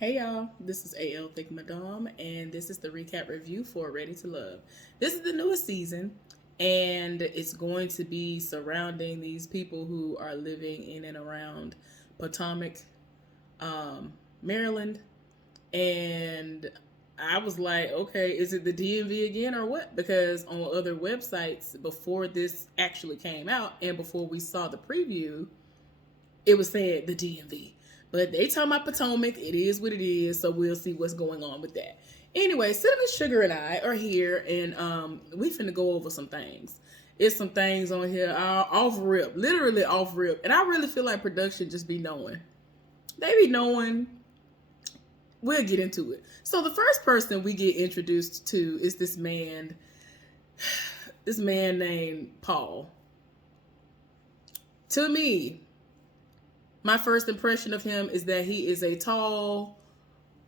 Hey y'all, this is AL Thick Madame, and this is the recap review for Ready to Love. This is the newest season, and it's going to be surrounding these people who are living in and around Potomac, Maryland. And I was like, okay, is it the DMV again or what? Because on other websites before this actually came out and before we saw the preview, it was saying the DMV. But they talking about Potomac. It is what it is. So we'll see what's going on with that. Anyway, Cinnamon Sugar and I are here, and we finna go over some things. It's some things on here off rip, literally off rip, and I really feel like production just be knowing. They be knowing. We'll get into it. So the first person we get introduced to is this man named Paul. To me, my first impression of him is that he is a tall,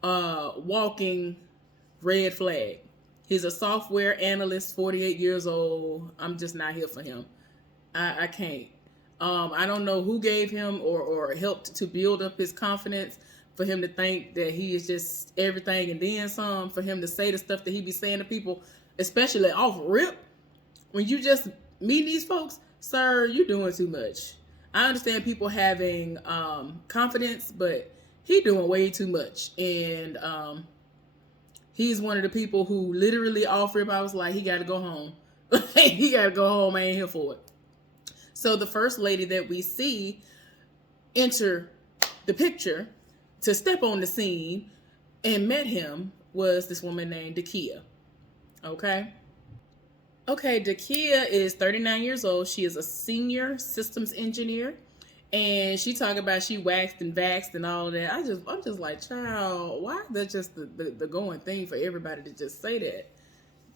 walking red flag. He's a software analyst, 48 years old. I'm just not here for him. I can't. I don't know who gave him or helped to build up his confidence for him to think that he is just everything and then some, for him to say the stuff that he be saying to people, especially off rip. When you just meet these folks, sir, you're doing too much. I understand people having confidence, but he doing way too much. And he's one of the people who literally off rip, I was like, he got to go home. He got to go home. I ain't here for it. So the first lady that we see enter the picture to step on the scene and met him was this woman named Dakia. Okay. Okay, Dakia is 39 years old. She is a senior systems engineer. And she talking about she waxed and vaxxed and all that. I'm just like, child, why is that just the going thing for everybody to just say that?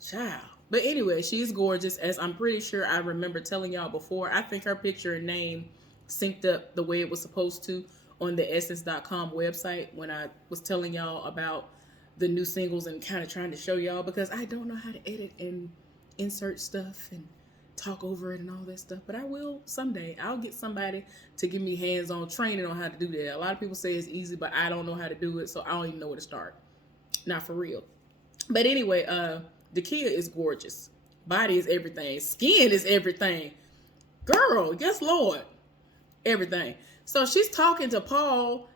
Child. But anyway, she's gorgeous, as I'm pretty sure I remember telling y'all before. I think her picture and name synced up the way it was supposed to on the essence.com website when I was telling y'all about the new singles and kind of trying to show y'all, because I don't know how to edit and insert stuff and talk over it and all that stuff. But I will someday. I'll get somebody to give me hands-on training on how to do that. A lot of people say it's easy, but I don't know how to do it, so I don't even know where to start. Not for real. But anyway, Dakia is gorgeous. Body is everything. Skin is everything. Girl, yes, Lord. Everything. So she's talking to Paul.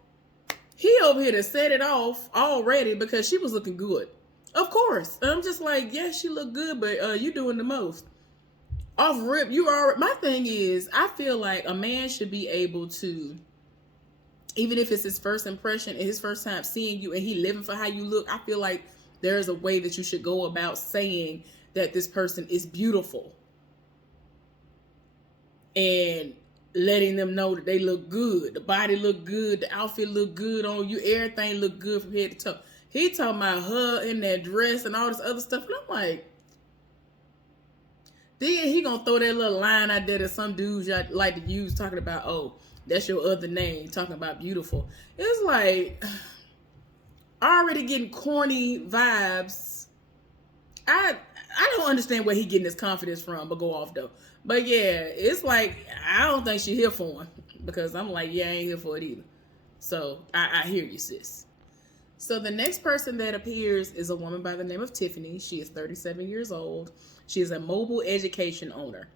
He over here to set it off already because she was looking good. Of course. And I'm just like, yeah, she look good, but you doing the most. Off rip, you are. My thing is, I feel like a man should be able to, even if it's his first impression and his first time seeing you and he living for how you look, I feel like there's a way that you should go about saying that this person is beautiful and letting them know that they look good. The body look good. The outfit look good on you. Everything look good from head to toe. He talking about her in that dress and all this other stuff. And I'm like, then he gonna throw that little line out there that some dudes y'all like to use, talking about, oh, that's your other name, talking about beautiful. It's like, already getting corny vibes. I don't understand where he getting his confidence from, but go off though. But yeah, it's like, I don't think she here for him, because I'm like, yeah, I ain't here for it either. So I hear you, sis. So the next person that appears is a woman by the name of Tiffany. She is 37 years old. She is a mobile education owner.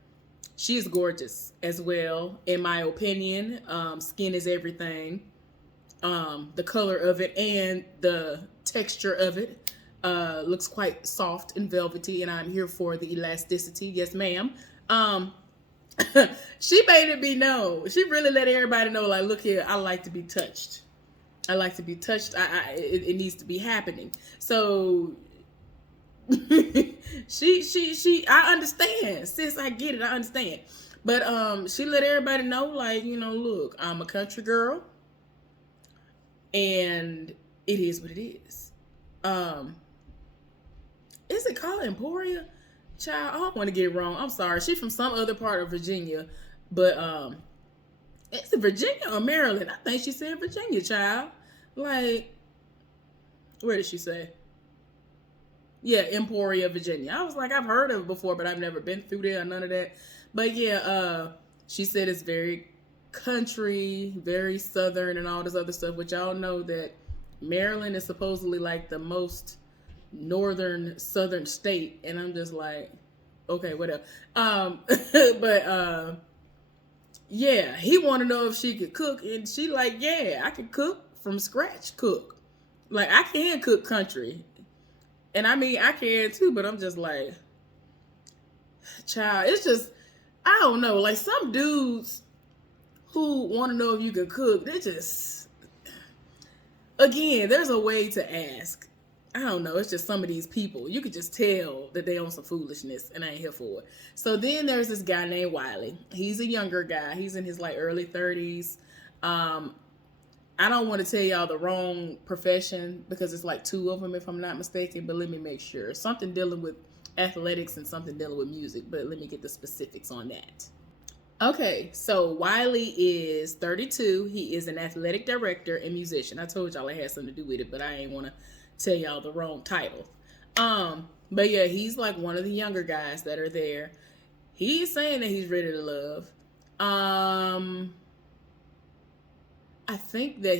She is gorgeous as well, in my opinion. Skin is everything. The color of it and the texture of it looks quite soft and velvety, and I'm here for the elasticity. Yes, ma'am. She made it be known. She really let everybody know, like, look here, I like to be touched. I like to be touched. It needs to be happening. So she I understand. Sis, I get it. I understand. But she let everybody know, like, look, I'm a country girl and it is what it is. Is it called Emporia? Child, I don't want to get it wrong. I'm sorry. She's from some other part of Virginia, but is it Virginia or Maryland? I think she said Virginia, child. Like, where did she say? Yeah, Emporia, Virginia. I was like, I've heard of it before, but I've never been through there or none of that. But yeah, she said it's very country, very southern and all this other stuff, which y'all know that Maryland is supposedly like the most northern southern state, and I'm just like, okay, whatever. But yeah, he want to know if she could cook, and she like, yeah, I can cook from scratch. Cook, like I can cook country, and I mean I can too. But I'm just like, child, it's just I don't know. Like some dudes who want to know if you can cook, they just again, there's a way to ask. I don't know. It's just some of these people. You could just tell that they on some foolishness, and I ain't here for it. So then there's this guy named Wiley. He's a younger guy. He's in his like early 30s. I don't want to tell y'all the wrong profession because it's like two of them, if I'm not mistaken. But let me make sure. Something dealing with athletics and something dealing with music. But let me get the specifics on that. Okay, so Wiley is 32. He is an athletic director and musician. I told y'all I had something to do with it, but I ain't want to tell y'all the wrong title. But yeah, he's like one of the younger guys that are there. He's saying that he's ready to love. I think that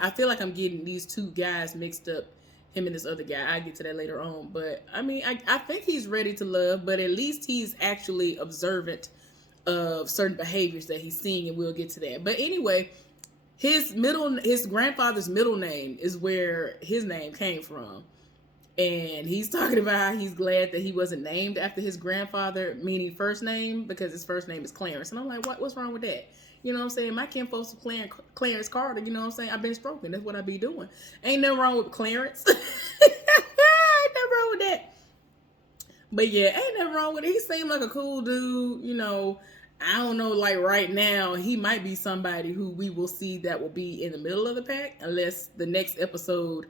I feel like I'm getting these two guys mixed up, him and this other guy. I'll get to that later on. But I mean, I think he's ready to love, but at least he's actually observant of certain behaviors that he's seeing, and we'll get to that. But anyway, his grandfather's middle name is where his name came from. And he's talking about how he's glad that he wasn't named after his grandfather, meaning first name, because his first name is Clarence. And I'm like, what's wrong with that? You know what I'm saying? My kinfolks are Clarence Carter. You know what I'm saying? I've been stroking. That's what I be doing. Ain't nothing wrong with Clarence. Ain't nothing wrong with that. But yeah, ain't nothing wrong with it. He seemed like a cool dude. You know, I don't know, like right now, he might be somebody who we will see that will be in the middle of the pack unless the next episode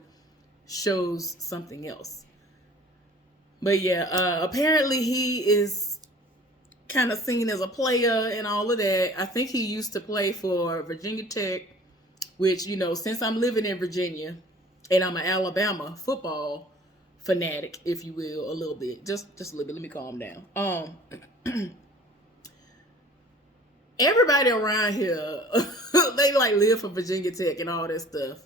shows something else. But yeah, apparently he is kind of seen as a player and all of that. I think he used to play for Virginia Tech, which, you know, since I'm living in Virginia and I'm an Alabama football fanatic, if you will, a little bit, just a little bit. Let me calm down. Everybody around here, they like live for Virginia Tech and all that stuff.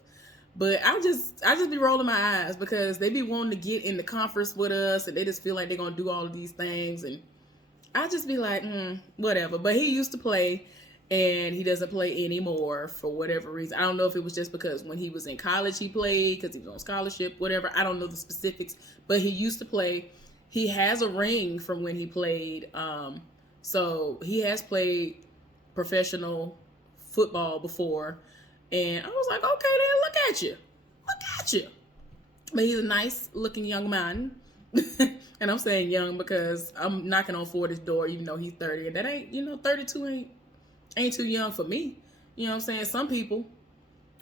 But I just be rolling my eyes because they be wanting to get in the conference with us, and they just feel like they're gonna do all of these things, and I just be like, whatever. But he used to play, and he doesn't play anymore for whatever reason. I don't know if it was just because when he was in college he played because he was on scholarship, whatever. I don't know the specifics, but he used to play. He has a ring from when he played, so he has played professional football before. And I was like, okay, then look at you. Look at you. But he's a nice looking young man. And I'm saying young because I'm knocking on 40's door, even though he's 30. And that ain't, 32 ain't too young for me. You know what I'm saying? Some people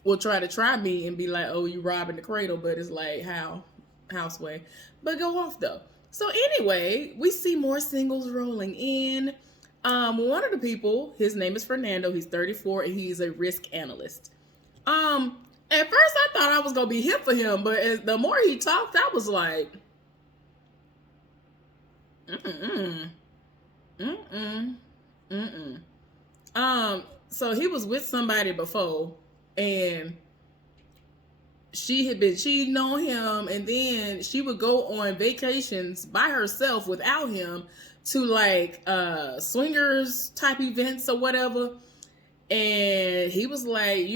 will try me and be like, oh, you robbing the cradle. But it's like, how? Houseway. But go off, though. So anyway, we see more singles rolling in. One of the people, his name is Fernando. He's 34 and he's a risk analyst. At first I thought I was gonna be hip for him, but as the more he talked, I was like, so he was with somebody before, and she had been cheating on him, and then she would go on vacations by herself without him to like swingers type events or whatever. And he was like,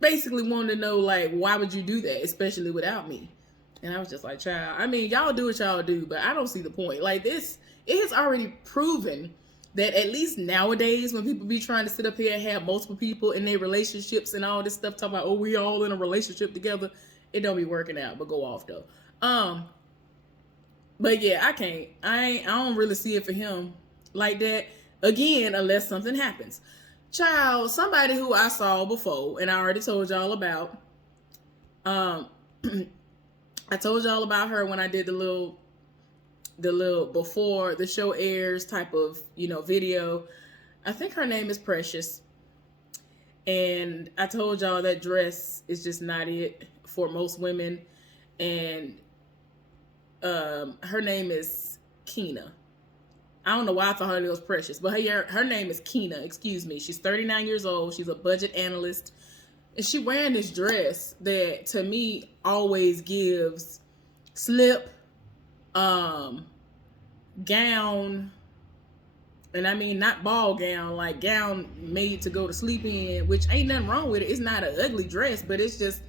basically wanted to know, like, why would you do that, especially without me? And I was just like, child, I mean, y'all do what y'all do, but I don't see the point. Like this, it has already proven that at least nowadays, when people be trying to sit up here and have multiple people in their relationships and all this stuff, talking about, oh, we all in a relationship together, it don't be working out, but go off though. But yeah, I don't really see it for him like that. Again, unless something happens. Child, somebody who I saw before, and I already told y'all about, I told y'all about her when I did the little before the show airs type of, video. I think her name is Precious. And I told y'all that dress is just not it for most women. And her name is Keena. I don't know why I thought her name was Precious, but her name is Keena, excuse me. She's 39 years old. She's a budget analyst. And she wearing this dress that to me always gives slip, gown, and I mean not ball gown, like gown made to go to sleep in, which ain't nothing wrong with it. It's not an ugly dress, but it's just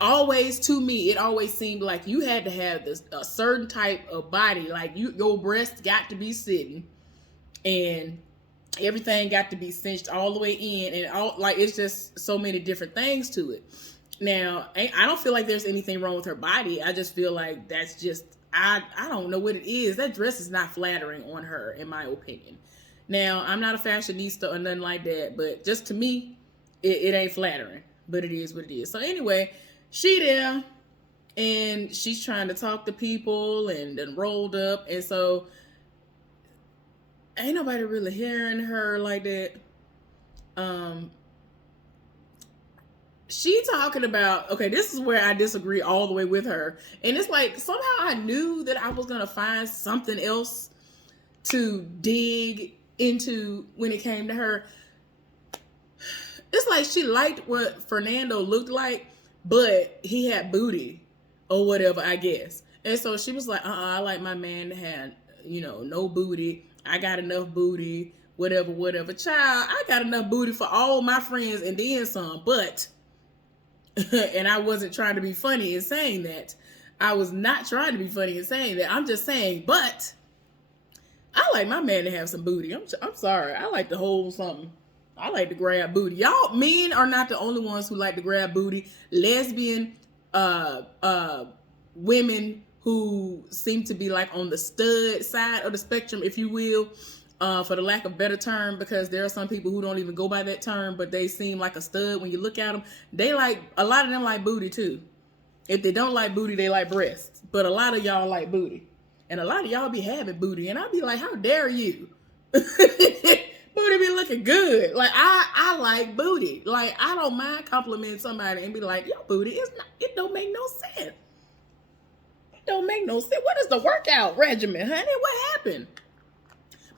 always, to me, it always seemed like you had to have this a certain type of body, like your breasts got to be sitting, and everything got to be cinched all the way in, and all, like, it's just so many different things to it. Now, I don't feel like there's anything wrong with her body. I just feel like that's just, I don't know what it is. That dress is not flattering on her, in my opinion. Now, I'm not a fashionista or nothing like that, but just to me, it ain't flattering. But it is what it is. So anyway, she there, and she's trying to talk to people, and then rolled up, and so ain't nobody really hearing her like that. She talking about, okay, this is where I disagree all the way with her. And it's like, somehow I knew that I was going to find something else to dig into when it came to her. It's like she liked what Fernando looked like, but he had booty or whatever, I guess. And so she was like, I like my man to have, no booty. I got enough booty, whatever. Child, I got enough booty for all my friends and then some, but, and I wasn't trying to be funny in saying that. I was not trying to be funny in saying that. I'm just saying, but I like my man to have some booty. I'm sorry. I like to hold something. I like to grab booty. Y'all men are not the only ones who like to grab booty. Lesbian, women who seem to be like on the stud side of the spectrum, if you will, for the lack of better term, because there are some people who don't even go by that term, but they seem like a stud when you look at them. They like, a lot of them like booty too. If they don't like booty, they like breasts. But a lot of y'all like booty. And a lot of y'all be having booty. And I'll be like, how dare you? Booty be looking good. Like, I like booty. Like, I don't mind complimenting somebody and be like, yo, booty, it don't make no sense. Don't make no sense. What is the workout regimen, honey? What happened?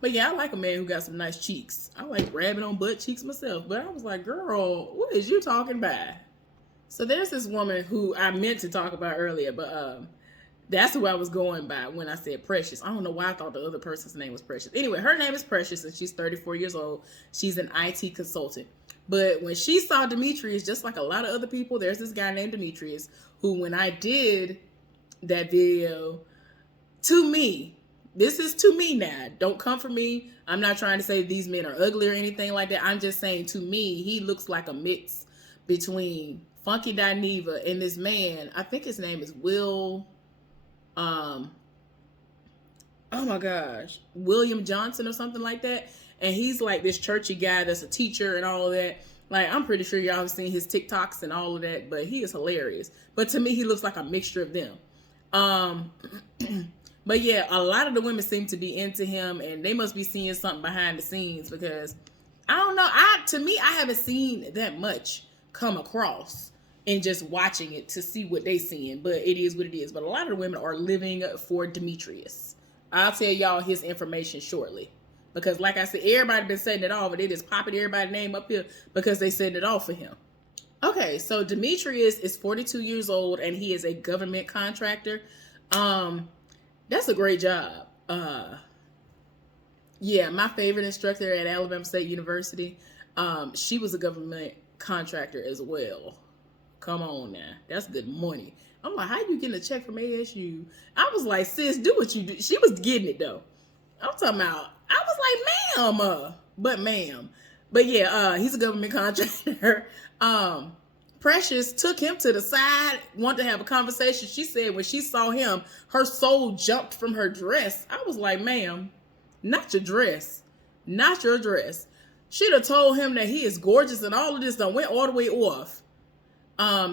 But yeah, I like a man who got some nice cheeks. I like grabbing on butt cheeks myself. But I was like, girl, what is you talking about? So there's this woman who I meant to talk about earlier, but that's who I was going by when I said Precious. I don't know why I thought the other person's name was Precious. Anyway, her name is Precious, and she's 34 years old. She's an IT consultant. But when she saw Demetrius, just like a lot of other people, there's this guy named Demetrius who, when I did that video, to me, this is to me now. Don't come for me. I'm not trying to say these men are ugly or anything like that. I'm just saying, to me, he looks like a mix between Funky Dineva and this man. I think his name is Will. Oh my gosh, William Johnson or something like that. And he's like this churchy guy that's a teacher and all of that. Like, I'm pretty sure y'all have seen his TikToks and all of that, but he is hilarious. But to me, he looks like a mixture of them. But yeah, a lot of the women seem to be into him, and they must be seeing something behind the scenes, because I don't know. To me, I haven't seen that much come across and just watching it to see what they seeing, but it is what it is. But a lot of the women are living for Demetrius. I'll tell y'all his information shortly, because like I said, everybody been setting it off, and they just popping everybody's name up here because they setting it off for him. Okay, so Demetrius is 42 years old, and he is a government contractor. That's a great job. Yeah, my favorite instructor at Alabama State University, she was a government contractor as well. Come on now. That's good money. I'm like, how you getting a check from ASU? I was like, sis, do what you do. She was getting it, though. I'm talking about, I was like, ma'am. But yeah, he's a government contractor. Precious took him to the side, wanted to have a conversation. She said when she saw him, her soul jumped from her dress. I was like, ma'am, not your dress. Not your dress. She'd have told him that he is gorgeous and all of this done went all the way off.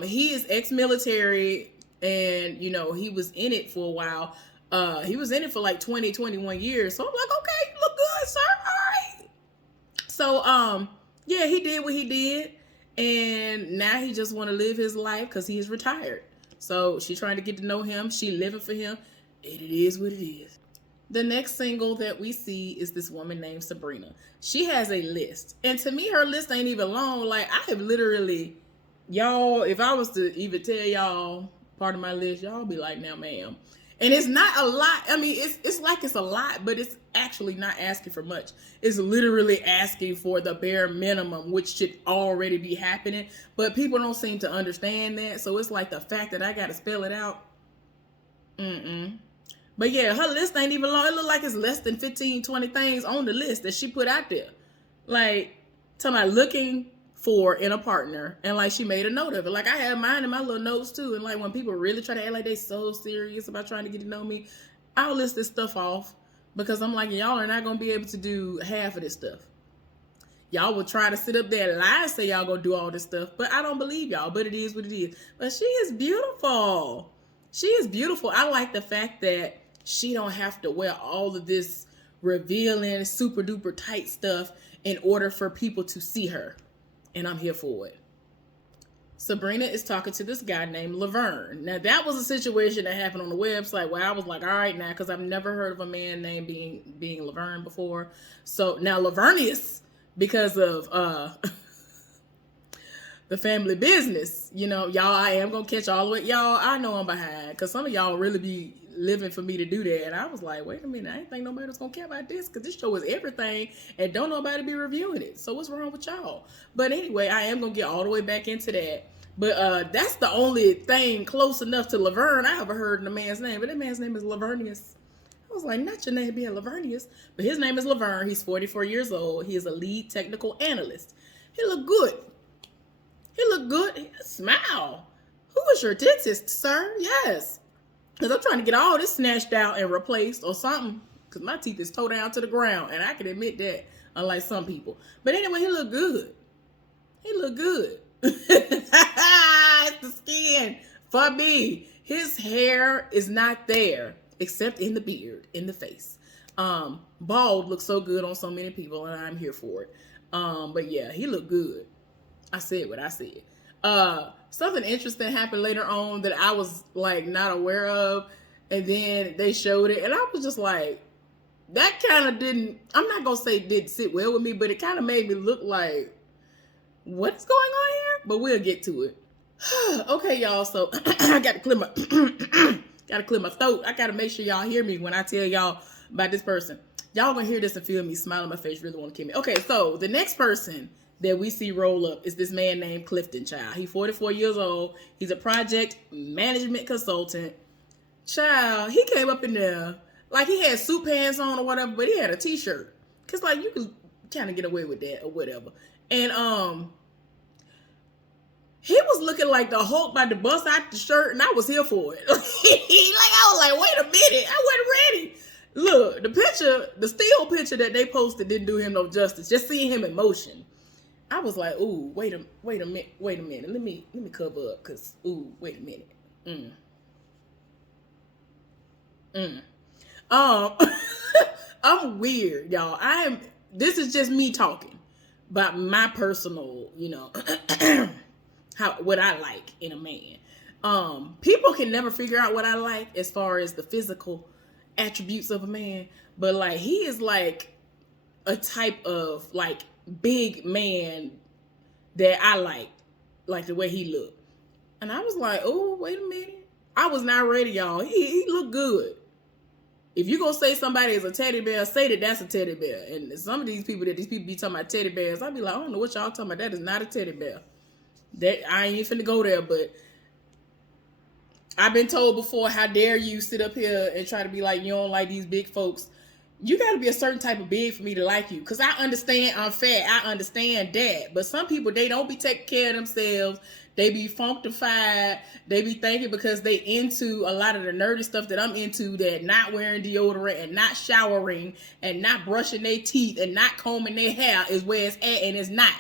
He is ex-military, and he was in it for a while. He was in it for like 21 years. So I'm like, okay, you look good, sir. All right. So yeah, he did what he did, and now he just want to live his life because he is retired. So she's trying to get to know him. She living for him. It is what it is. The next single that we see is this woman named Sabrina. She has a list, and to me, her list ain't even long. Like, I have literally Y'all, if I was to even tell y'all part of my list, y'all be like, now, ma'am. And it's not a lot. I mean, it's like it's a lot, but it's actually not asking for much. It's literally asking for the bare minimum, which should already be happening. But people don't seem to understand that. So it's like the fact that I got to spell it out. But yeah, her list ain't even long. It look like it's less than 15, 20 things on the list that she put out there. Like, talking about looking for in a partner, and like she made a note of it. Like I have mine in my little notes too. And like when people really try to act like they so serious about trying to get to know me, I'll list this stuff off because I'm like, y'all are not gonna be able to do half of this stuff. Y'all will try to sit up there and lie and say y'all gonna do all this stuff, but I don't believe y'all. But it is what it is. But she is beautiful. She is beautiful. I like the fact that she don't have to wear all of this revealing, super duper tight stuff in order for people to see her. And I'm here for it. Sabrina is talking to this guy named Laverne. Now, that was a situation that happened on the website where I was like, all right, now, because I've never heard of a man named being Laverne before. So now Lavernius, because of the family business, you know, y'all, I am going to catch all the way. Y'all, I know I'm behind because some of y'all really be living for me to do that. And I was like, wait a minute, I didn't think nobody was going to care about this because this show is everything and don't nobody be reviewing it. So what's wrong with y'all? But anyway, I am going to get all the way back into that. But that's the only thing close enough to Laverne I ever heard in a man's name. But that man's name is Lavernius. I was like, not your name being Lavernius. But his name is Laverne. He's 44 years old. He is a lead technical analyst. He look good. He look good. He smile. Who is your dentist, sir? Yes. Because I'm trying to get all this snatched out and replaced or something. Because my teeth is toe down to the ground. And I can admit that, unlike some people. But anyway, he look good. He look good. It's the skin for me. His hair is not there except in the beard, in the face. Bald looks so good on so many people, and I'm here for it. But yeah, he looked good. I said what I said. Something interesting happened later on that I was like not aware of, and then they showed it, and I was just like, that kind of didn't. I'm not gonna say it didn't sit well with me, but it kind of made me look like, what's going on here? But we'll get to it. Okay, y'all. So I got to clear my throat. I got to make sure y'all hear me when I tell y'all about this person. Y'all gonna hear this and feel me smile on my face. Really want to kill me. Okay, so the next person that we see roll up is this man named Clifton Child. He's 44 years old. He's a project management consultant. Child, he came up in there like he had suit pants on or whatever, but he had a t-shirt. Cause like you could kind of get away with that or whatever. And he was looking like the Hulk by the bust out the shirt, and I was here for it. Like I was like, wait a minute, I wasn't ready. Look, the picture, the still picture that they posted didn't do him no justice. Just seeing him in motion, I was like, ooh, wait a minute. Let me cover up, cause ooh, wait a minute. I'm weird, y'all. This is just me talking about my personal, what I like in a man. People can never figure out what I like as far as the physical attributes of a man, but like he is like a type of like big man that I like the way he looked. And I was like, oh, wait a minute. I was not ready, y'all. He looked good. If you gonna say somebody is a teddy bear, say that that's a teddy bear. And some of these people be talking about teddy bears, I'll be like, I don't know what y'all talking about. That is not a teddy bear. That I ain't even finna go there, but I've been told before, how dare you sit up here and try to be like, you don't like these big folks. You got to be a certain type of big for me to like you. Because I understand I'm fat. I understand that. But some people, they don't be taking care of themselves. They be functified. They be thinking because they into a lot of the nerdy stuff that I'm into, that not wearing deodorant and not showering and not brushing their teeth and not combing their hair is where it's at, and it's not.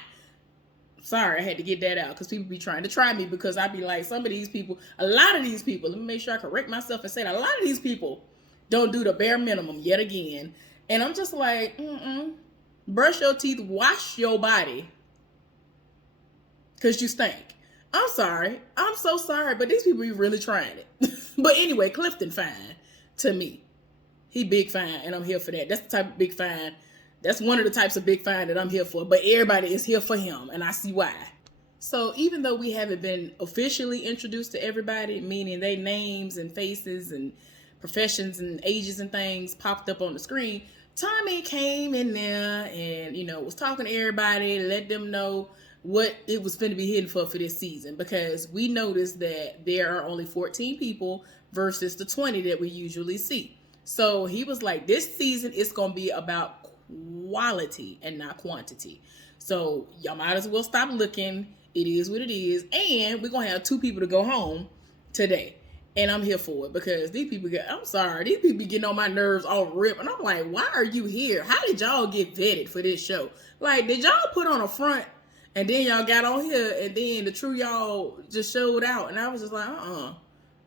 Sorry, I had to get that out because people be trying to try me, because I be like, a lot of these people, let me make sure I correct myself and say that a lot of these people don't do the bare minimum yet again. And I'm just like, brush your teeth, wash your body, because you stink. I'm sorry. I'm so sorry, but these people be really trying it. But anyway, Clifton fine to me. He big fine, and I'm here for that. That's the type of big fine. That's one of the types of big fine that I'm here for. But everybody is here for him, and I see why. So even though we haven't been officially introduced to everybody, meaning their names and faces and professions and ages and things popped up on the screen, Tommy came in there and, was talking to everybody, let them know what it was going to be hidden for this season, because we noticed that there are only 14 people versus the 20 that we usually see. So he was like, this season is going to be about quality and not quantity. So y'all might as well stop looking. It is what it is. And we're going to have 2 people to go home today. And I'm here for it because I'm sorry, these people be getting on my nerves all rip. And I'm like, why are you here? How did y'all get vetted for this show? Like, did y'all put on a front and then y'all got on here and then the true y'all just showed out? And I was just like,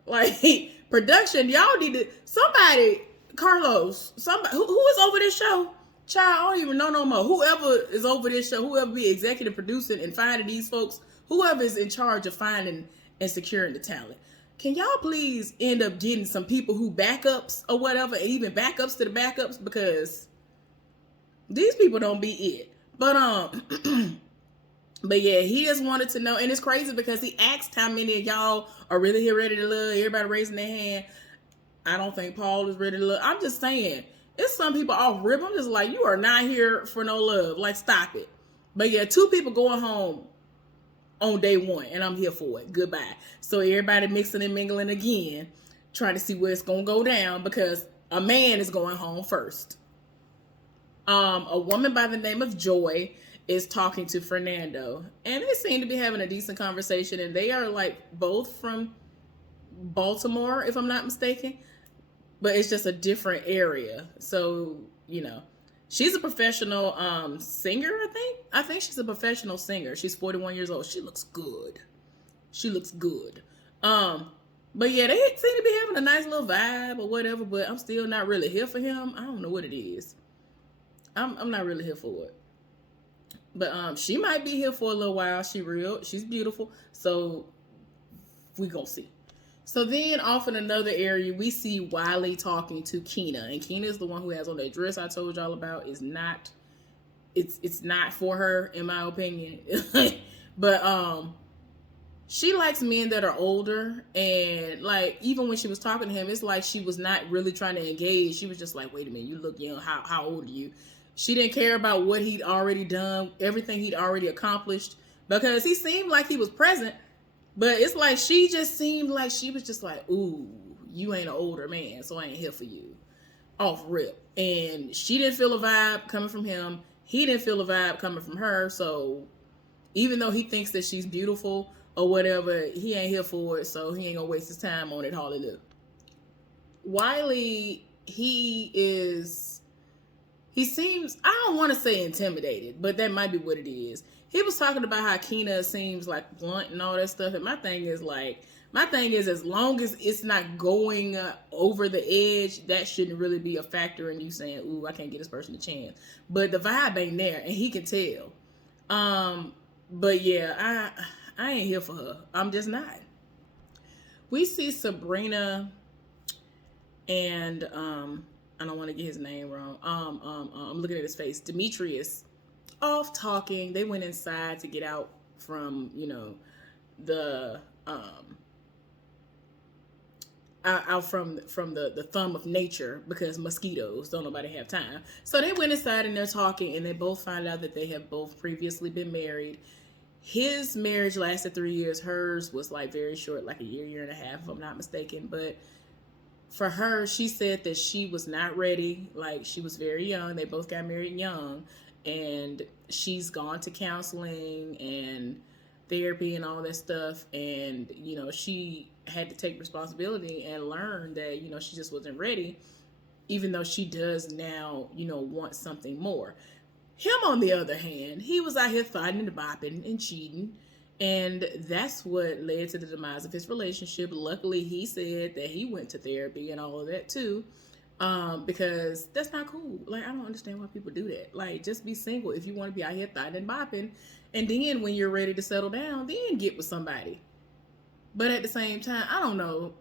Like, production, y'all need to, somebody, Carlos, somebody, who is over this show? Child, I don't even know no more. Whoever is over this show, whoever be executive producing and finding these folks, whoever is in charge of finding and securing the talent, can y'all please end up getting some people who backups or whatever, and even backups to the backups, because these people don't be it. But but yeah, he just wanted to know, and it's crazy because he asked how many of y'all are really here ready to love. Everybody raising their hand. I don't think Paul is ready to love. I'm just saying, it's some people off rip. I'm just like, you are not here for no love. Like, stop it. But yeah, 2 people going home on day 1, and I'm here for it. Goodbye. So everybody mixing and mingling again, trying to see where it's gonna go down, because a man is going home first. A woman by the name of Joy is talking to Fernando, and they seem to be having a decent conversation, and they are like both from Baltimore, if I'm not mistaken, but it's just a different area. So, she's a professional singer, I think she's a professional singer. She's 41 years old. She looks good. But yeah, they seem to be having a nice little vibe or whatever, but I'm still not really here for him. I don't know what it is. I'm not really here for it. But she might be here for a little while. She's beautiful. So we gonna see. So then off in another area, we see Wiley talking to Keena. And Keena is the one who has on that dress I told y'all about. It's not for her, in my opinion. But she likes men that are older, and like even when she was talking to him, it's like she was not really trying to engage. She was just like, wait a minute, you look young, how old are you? She didn't care about what he'd already done, everything he'd already accomplished, because he seemed like he was present. But it's like she just seemed like she was just like, ooh, you ain't an older man, so I ain't here for you. Off rip. And she didn't feel a vibe coming from him. He didn't feel a vibe coming from her. So even though he thinks that she's beautiful or whatever, he ain't here for it, so he ain't gonna waste his time on it. Hallelujah. Wiley, he seems, I don't want to say intimidated, but that might be what it is. He was talking about how Keena seems like blunt and all that stuff. And my thing is, as long as it's not going over the edge, that shouldn't really be a factor in you saying, ooh, I can't get this person a chance. But the vibe ain't there, and he can tell. But yeah, I ain't here for her. I'm just not. We see Sabrina and I don't want to get his name wrong. I'm looking at his face. Demetrius off talking. They went inside to get out from the out from the thumb of nature, because mosquitoes don't nobody have time. So they went inside and they're talking, and they both find out that they have both previously been married. His marriage lasted 3 years. Hers was like very short, like a year and a half, if I'm not mistaken. But for her, she said that she was not ready. Like, she was very young. They both got married young, and she's gone to counseling and therapy and all that stuff. And, she had to take responsibility and learn that, she just wasn't ready, even though she does now, want something more. Him, on the other hand, he was out here fighting and bopping and cheating. And that's what led to the demise of his relationship. Luckily, he said that he went to therapy and all of that too. Because that's not cool. Like, I don't understand why people do that. Like, just be single if you want to be out here fighting and bopping. And then when you're ready to settle down, then get with somebody. But at the same time, I don't know.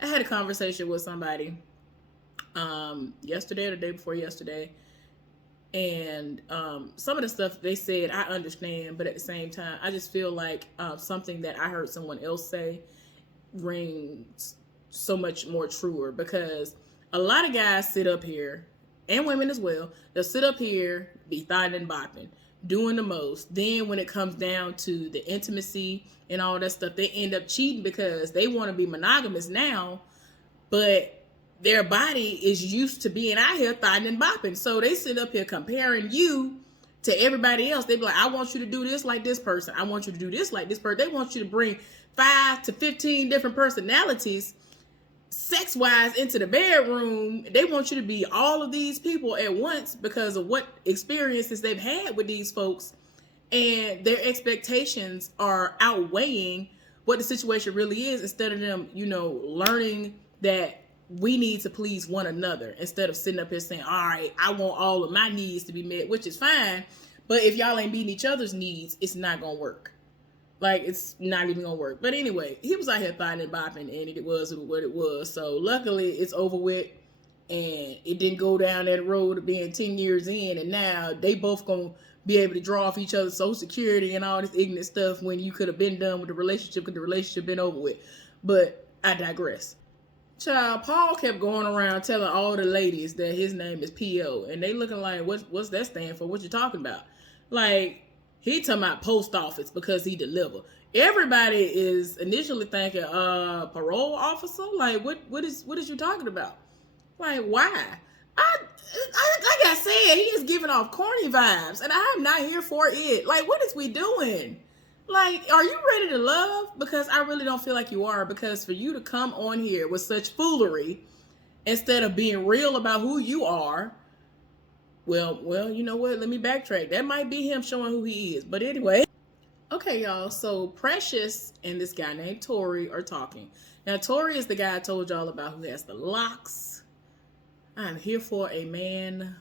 I had a conversation with somebody yesterday or the day before yesterday. And some of the stuff they said, I understand, but at the same time, I just feel like something that I heard someone else say rings so much more truer, because a lot of guys sit up here, and women as well, they'll sit up here, be thotting and bopping, doing the most. Then when it comes down to the intimacy and all that stuff, they end up cheating because they want to be monogamous now, but their body is used to being out here thotting and bopping. So they sit up here comparing you to everybody else. They be like, I want you to do this like this person. I want you to do this like this person. They want you to bring 5 to 15 different personalities sex-wise into the bedroom. They want you to be all of these people at once because of what experiences they've had with these folks. And their expectations are outweighing what the situation really is, instead of them, learning that we need to please one another, instead of sitting up here saying, all right, I want all of my needs to be met, which is fine. But if y'all ain't meeting each other's needs, it's not going to work. Like, it's not even going to work. But anyway, he was out here thotting and bopping, and it was what it was. So luckily, it's over with, and it didn't go down that road of being 10 years in, and now they both going to be able to draw off each other's social security and all this ignorant stuff when you could have been done with the relationship because the relationship been over with. But I digress. Child, Paul kept going around telling all the ladies that his name is P.O. And they looking like, what's that stand for? What you talking about? Like, he talking about post office because he deliver. Everybody is initially thinking, parole officer? Like, what is you talking about? Like, why? Like I said, he is giving off corny vibes, and I am not here for it. Like, what is we doing? Like, are you ready to love? Because I really don't feel like you are. Because for you to come on here with such foolery instead of being real about who you are, well, you know what? Let me backtrack. That might be him showing who he is. But anyway. Okay, y'all. So Precious and this guy named Tori are talking. Now, Tori is the guy I told y'all about who has the locks. I'm here for a man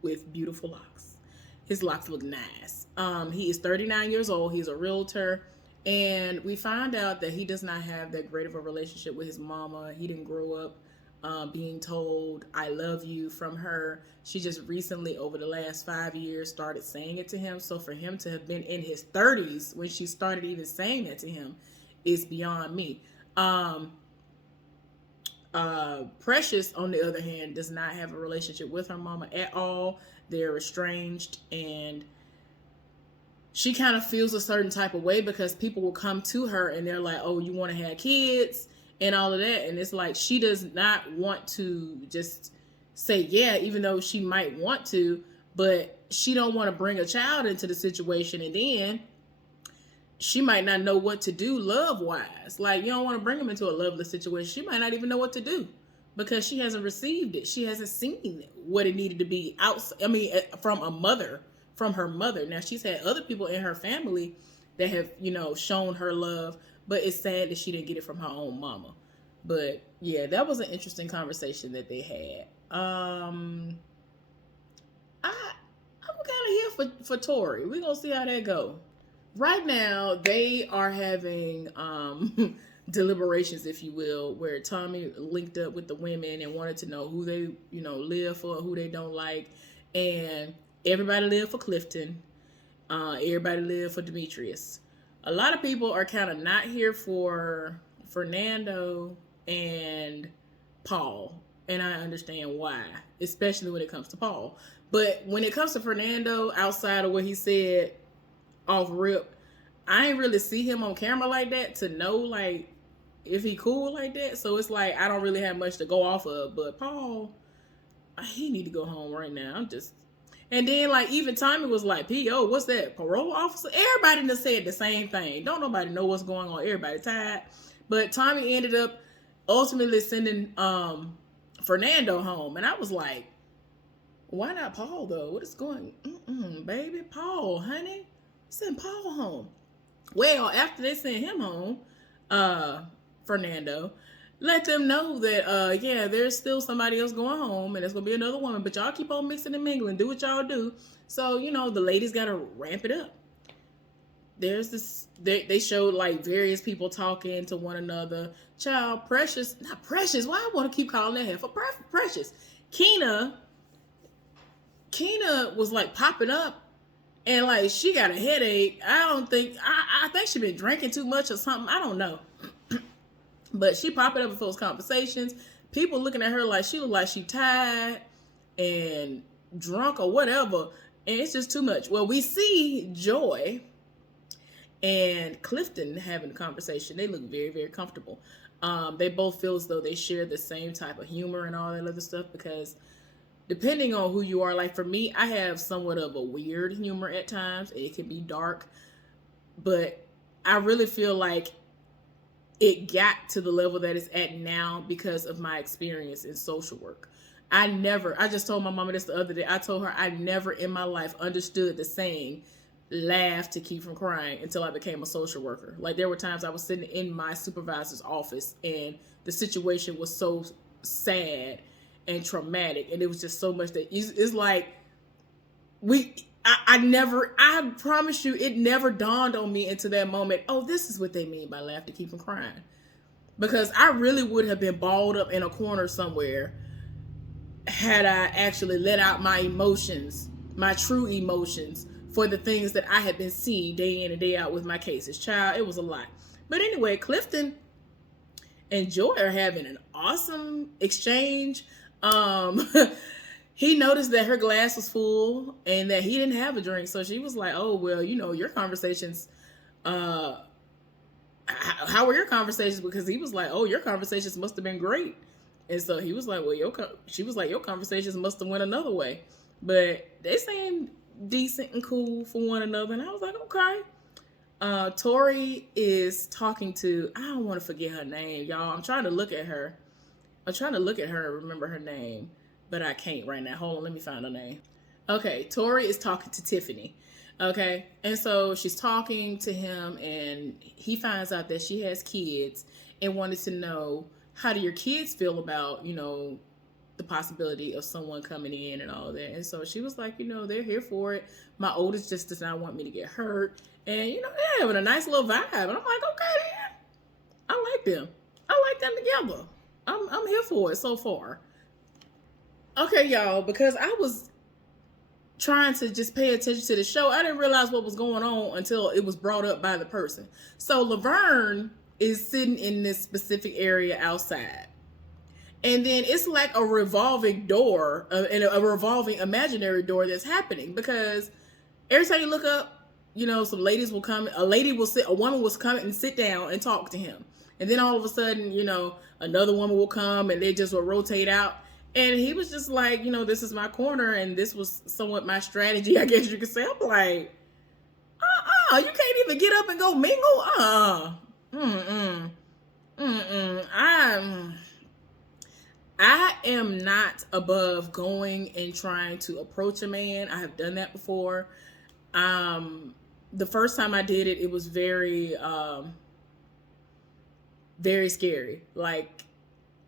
with beautiful locks. His locks look nice. He is 39 years old. He's a realtor. And we find out that he does not have that great of a relationship with his mama. He didn't grow up being told, I love you from her. She just recently, over the last 5 years, started saying it to him. So for him to have been in his 30s when she started even saying that to him is beyond me. Precious, on the other hand, does not have a relationship with her mama at all. They're estranged, and she kind of feels a certain type of way because people will come to her and they're like, oh, you want to have kids and all of that. And it's like, she does not want to just say, yeah, even though she might want to, but she don't want to bring a child into the situation. And then she might not know what to do love-wise. Like, you don't want to bring him into a loveless situation. She might not even know what to do because she hasn't received it. She hasn't seen what it needed to be outside. I mean, from her mother. Now, she's had other people in her family that have, shown her love, but it's sad that she didn't get it from her own mama. But yeah, that was an interesting conversation that they had. I'm kind of here for Tori. We're gonna see how that go. Right now, they are having deliberations, if you will, where Tommy linked up with the women and wanted to know who they, live for, who they don't like. And everybody lived for Clifton. Everybody lived for Demetrius. A lot of people are kind of not here for Fernando and Paul. And I understand why, especially when it comes to Paul. But when it comes to Fernando, outside of what he said off rip, I ain't really see him on camera like that to know, like, if he cool like that. So it's like, I don't really have much to go off of. But Paul, he need to go home right now. And then, like, even Tommy was like, P.O., what's that, parole officer? Everybody done said the same thing. Don't nobody know what's going on. Everybody tired. But Tommy ended up ultimately sending Fernando home. And I was like, why not Paul, though? What is going on? Baby, Paul, honey. Send Paul home. Well, after they sent him home, Fernando, let them know that, yeah, there's still somebody else going home, and there's going to be another woman, but y'all keep on mixing and mingling, do what y'all do. So, the ladies got to ramp it up. There's this, they showed, like, various people talking to one another. Child, not Precious, why I want to keep calling that heifer Precious. Keena Keena was like popping up, and like she got a headache. I think she been drinking too much or something. I don't know. But she popping up in those conversations. People looking at her like she look like she tired and drunk or whatever. And it's just too much. Well, we see Joy and Clifton having a conversation. They look very, very comfortable. They both feel as though they share the same type of humor and all that other stuff, because depending on who you are, like for me, I have somewhat of a weird humor at times. It can be dark, but I really feel like it got to the level that it's at now because of my experience in social work. I just told my mama this the other day. I told her I never in my life understood the saying, laugh to keep from crying, until I became a social worker. Like there were times I was sitting in my supervisor's office and the situation was so sad and traumatic, and it was just so much that it's like I promise you, it never dawned on me until that moment, oh, this is what they mean by laugh to keep from crying. Because I really would have been balled up in a corner somewhere had I actually let out my emotions, my true emotions, for the things that I had been seeing day in and day out with my cases. Child, it was a lot. But anyway, Clifton and Joy are having an awesome exchange. He noticed that her glass was full and that he didn't have a drink. So she was like, oh, well, your conversations, how were your conversations? Because he was like, oh, your conversations must have been great. And so he was like, well, she was like, your conversations must have went another way. But they seemed decent and cool for one another. And I was like, okay. Tori is talking to, I don't want to forget her name, y'all. I'm trying to look at her and remember her name, but I can't right now. Hold on, let me find her name. Okay, Tori is talking to Tiffany. Okay, and so she's talking to him, and he finds out that she has kids and wanted to know, how do your kids feel about, the possibility of someone coming in and all that. And so she was like, they're here for it. My oldest just does not want me to get hurt. And, they're having a nice little vibe. And I'm like, okay, then. I like them. I like them together. I'm here for it so far. Okay, y'all, because I was trying to just pay attention to the show, I didn't realize what was going on until it was brought up by the person. So Laverne is sitting in this specific area outside. And then it's like a revolving door, and a revolving imaginary door that's happening, because every time you look up, some ladies will come, a woman will come and sit down and talk to him. And then all of a sudden, another woman will come and they just will rotate out. And he was just like, this is my corner, and this was somewhat my strategy, I guess you could say. I'm like, you can't even get up and go mingle? I am not above going and trying to approach a man. I have done that before. The first time I did it, it was very, very scary. Like,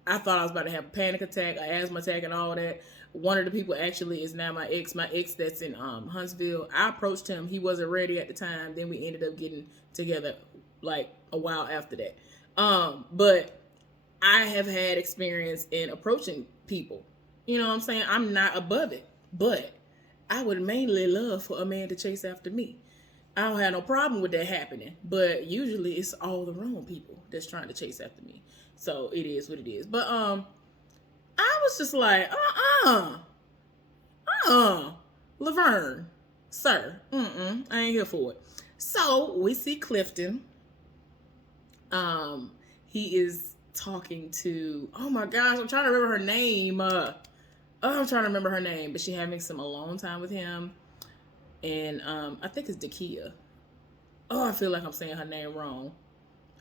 I thought I was about to have a panic attack, an asthma attack, and all that. One of the people actually is now my ex that's in Huntsville. I approached him. He wasn't ready at the time. Then we ended up getting together like a while after that. But I have had experience in approaching people. You know what I'm saying? I'm not above it, but I would mainly love for a man to chase after me. I don't have no problem with that happening, but usually it's all the wrong people that's trying to chase after me. So it is what it is. But I was just like, Laverne, sir, I ain't here for it. So we see Clifton. He is talking to, oh my gosh, I'm trying to remember her name. I'm trying to remember her name, but she's having some alone time with him. And I think it's Dakia. Oh, I feel like I'm saying her name wrong.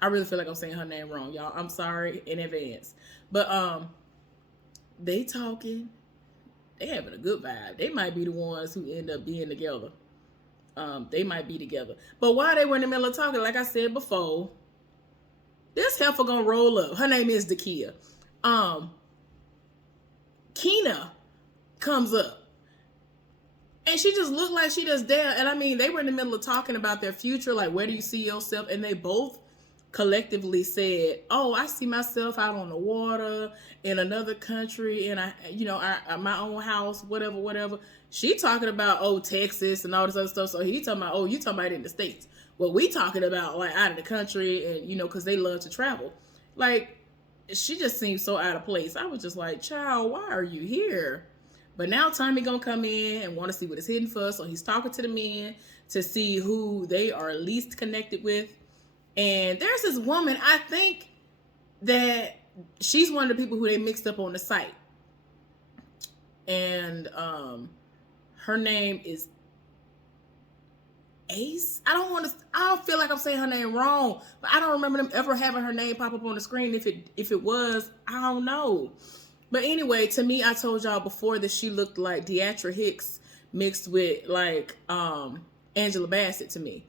I really feel like I'm saying her name wrong, y'all. I'm sorry in advance. But they talking. They having a good vibe. They might be the ones who end up being together. They might be together. But while they were in the middle of talking, like I said before, this heifer gonna roll up. Her name is Dakia. Keena comes up. And she just looked like she just there. And I mean, they were in the middle of talking about their future. Like, where do you see yourself? And they both collectively said, "Oh, I see myself out on the water in another country, and my own house, whatever, whatever." She talking about, oh, Texas and all this other stuff. So he talking about, oh, you talking about in the States. What we talking about, like, out of the country, and because they love to travel. Like, she just seems so out of place. I was just like, child, why are you here? But now Tommy gonna come in and want to see what it's hidden for. So he's talking to the men to see who they are least connected with. And there's this woman, I think that she's one of the people who they mixed up on the site. And her name is Ace. I don't feel like I'm saying her name wrong, but I don't remember them ever having her name pop up on the screen. If it was, I don't know. But anyway, to me, I told y'all before that she looked like Deatra Hicks mixed with like Angela Bassett to me.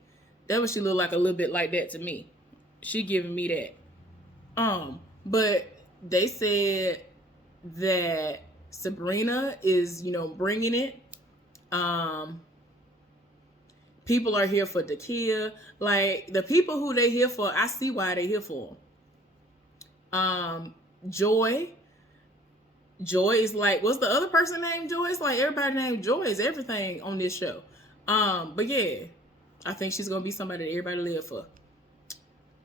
That was she looked like a little bit like that to me. She giving me that. But they said that Sabrina is, bringing it. People are here for Dakia. Like, the people who they here for, I see why they here for. Joy is like, what's the other person named Joy? It's like everybody named Joy is everything on this show. But yeah, I think she's gonna be somebody that everybody live for.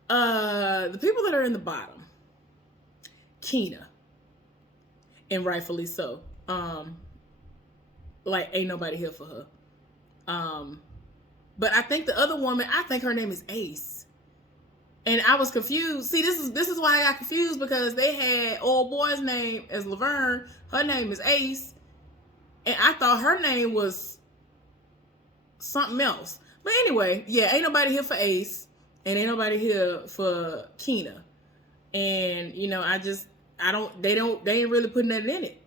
The people that are in the bottom, Keena, and rightfully so. Like, ain't nobody here for her. But I think the other woman, I think her name is Ace. And I was confused. See, this is why I got confused, because they had old boy's name as Laverne. Her name is Ace. And I thought her name was something else. But anyway, yeah, ain't nobody here for Ace. And ain't nobody here for Keena. And, they ain't really putting that in it.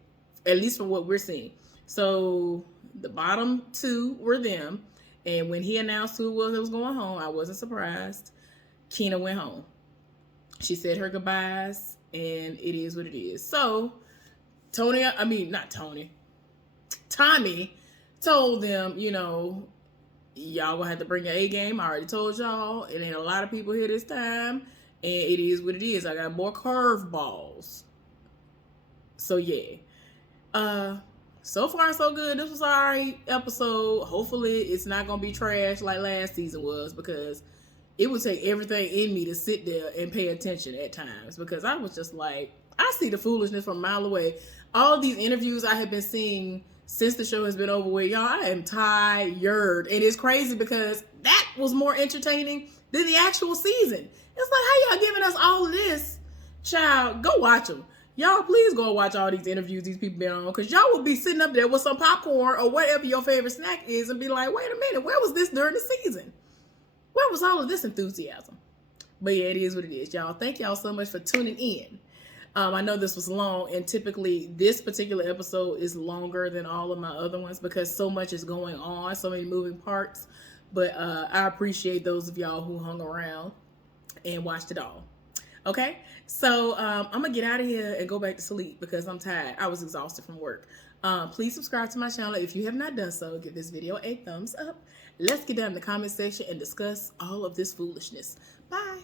At least from what we're seeing. So the bottom two were them. And when he announced who it was that was going home, I wasn't surprised. Keena went home. She said her goodbyes, and it is what it is. So Tommy told them, y'all gonna have to bring your A game. I already told y'all. It ain't a lot of people here this time, and it is what it is. I got more curveballs. So yeah. So far so good. This was an alright episode. Hopefully it's not gonna be trash like last season was, because it would take everything in me to sit there and pay attention at times, because I was just like, I see the foolishness from a mile away. All these interviews I have been seeing since the show has been over with, y'all, I am tired. And it's crazy because that was more entertaining than the actual season. It's like, how y'all giving us all of this? Child, go watch them. Y'all, please go watch all these interviews these people been on, because y'all will be sitting up there with some popcorn or whatever your favorite snack is and be like, wait a minute, where was this during the season? Where was all of this enthusiasm? But yeah, it is what it is, y'all. Thank y'all so much for tuning in. I know this was long, and typically this particular episode is longer than all of my other ones because so much is going on, so many moving parts. But I appreciate those of y'all who hung around and watched it all. Okay, so I'm gonna get out of here and go back to sleep because I'm tired. I was exhausted from work. Please subscribe to my channel if you have not done so. Give this video a thumbs up. Let's get down in the comment section and discuss all of this foolishness. Bye.